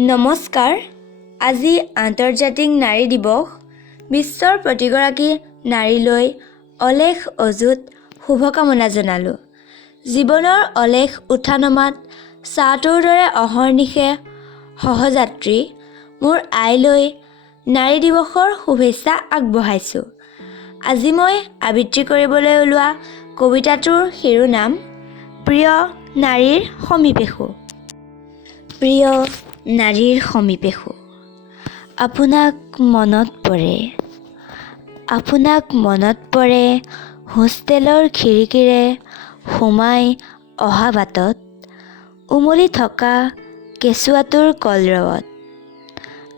নমস্কাৰ। আজি আন্তৰ্জাতিক নাৰী দিৱস। বিশ্বৰ প্ৰতিগৰাকী নাৰীলৈ অলেখ অযুত শুভকামনা জনালোঁ। জীৱনৰ অলেখ উঠা-নমাত ছাঁটোৰ দৰে অহৰ্নিশে সহযাত্ৰী মোৰ আইলৈ নাৰী দিৱসৰ শুভেচ্ছা আগবঢ়াইছোঁ। আজি মই আবৃত্তি কৰিবলৈ ওলোৱা কবিতাটোৰ শিৰোনাম প্ৰিয় নাৰীৰ সমীপেষু। প্ৰিয় নাৰীৰ সমীপেষু, আপোনাক মনত পৰে হোষ্টেলৰ খিৰিকীৰে সোমাই অহা বাটত, উমলি থকা কেঁচুৱাটোৰ কলৰৱত।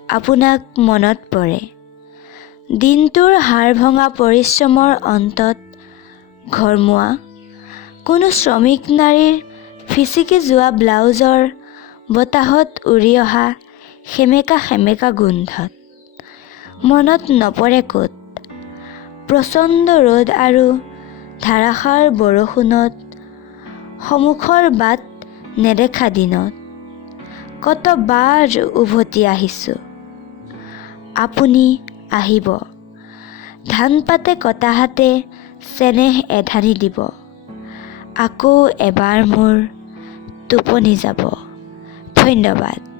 আপোনাক মনত পৰে দিনটোৰ হাড়-ভঙা পৰিশ্ৰমৰ অন্তত ঘৰমুৱা কোনো শ্ৰমিক নাৰীৰ ফিচিকি যোৱা ব্লাউজৰ বতাহত উৰি অহা সেমেকা গোন্ধত। মনত নপৰে ক'ত প্ৰচণ্ড ৰ'দ আৰু ধাৰাসাৰ বৰষুণত, সমুখৰ বাট নেদেখা দিনত কতবাৰ উভতি আহিছোঁ। আপুনি আহিব, ধান-পাতে কটা হাতে চেনেহ এধানি দিব। আকৌ এবাৰ মোৰ টোপনি যাব। ধন্যবাদ।